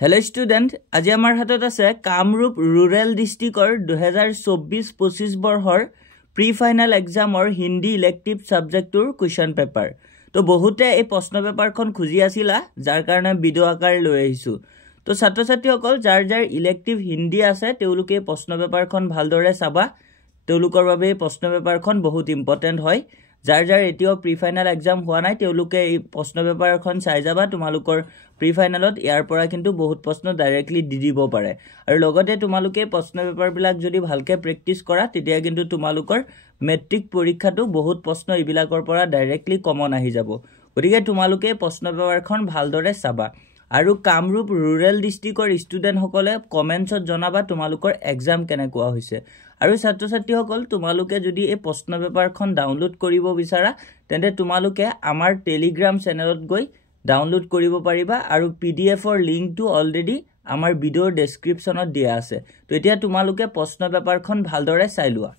Hello student, আজি আমাৰ হাতত আছে কামৰূপ ৰুৰেল ডিস্ট্ৰিক্টৰ 2024-25 বৰ্ষৰ প্ৰি ফাইনাল এক্সামৰ হিন্দী ইলেক্টিভ সাবজেক্টৰ কোৱেশ্চন পেপাৰ। তো বহুতে এই প্ৰশ্ন পেপাৰখন খুজি আছিলা যাৰ কাৰণে ভিডিও আকাৰ লৈ আহিছো। তো ছাত্ৰ-ছাত্ৰীসকল যাৰ ইলেক্টিভ হিন্দী আছে তেওঁলোকে প্ৰশ্ন পেপাৰখন ভালদৰে চাবা। তেওঁলোকৰ বাবে প্ৰশ্ন পেপাৰখন বহুত ইম্পৰ্টেন্ট হয়। যাৰ এতিয়াও প্ৰি ফাইনাল এক্সাম হোৱা নাই তেওঁলোকে এই প্ৰশ্ন পেপাৰখন চাই যাবা। তোমালোকৰ প্ৰি ফাইনালত ইয়াৰ পৰা কিন্তু বহুত প্ৰশ্ন ডাইৰেক্টলি দি দিব পাৰে আৰু লগতে তোমালোকে প্ৰশ্ন পেপাৰ বিলাক যদি ভালকে প্ৰেক্টিস কৰা তেতিয়া কিন্তু তোমালোকৰ মেট্ৰিক পৰীক্ষাটো বহুত প্ৰশ্ন ইবিলাকৰ পৰা ডাইৰেক্টলি কমন আহি যাব। গতিকে তোমালোকে প্ৰশ্ন পেপাৰখন ভালদৰে চাবা আৰু কামৰূপ ৰুৰেল ডিস্ট্ৰিক্টৰ ষ্টুডেন্ট সকলে কমেন্টছত জনাবা তোমালোকৰ এক্সাম কেনেকুৱা হৈছে। আৰু ছাত্ৰ-ছাত্ৰীসকল তোমালোকে যদি এই প্ৰশ্ন পেপাৰখন ডাউনলোড কৰিব বিচাৰা তেন্তে তোমালোকে আমাৰ টেলিগ্ৰাম চেনেলত গৈ ডাউনলোড কৰিব পাৰিবা আৰু পিডিএফৰ লিংকটো অলৰেডি আমাৰ ভিডিওৰ ডেসক্ৰিপচনত দিয়া আছে। তো এতিয়া তোমালোকে প্ৰশ্ন পেপাৰখন ভালদৰে চাই লোৱা।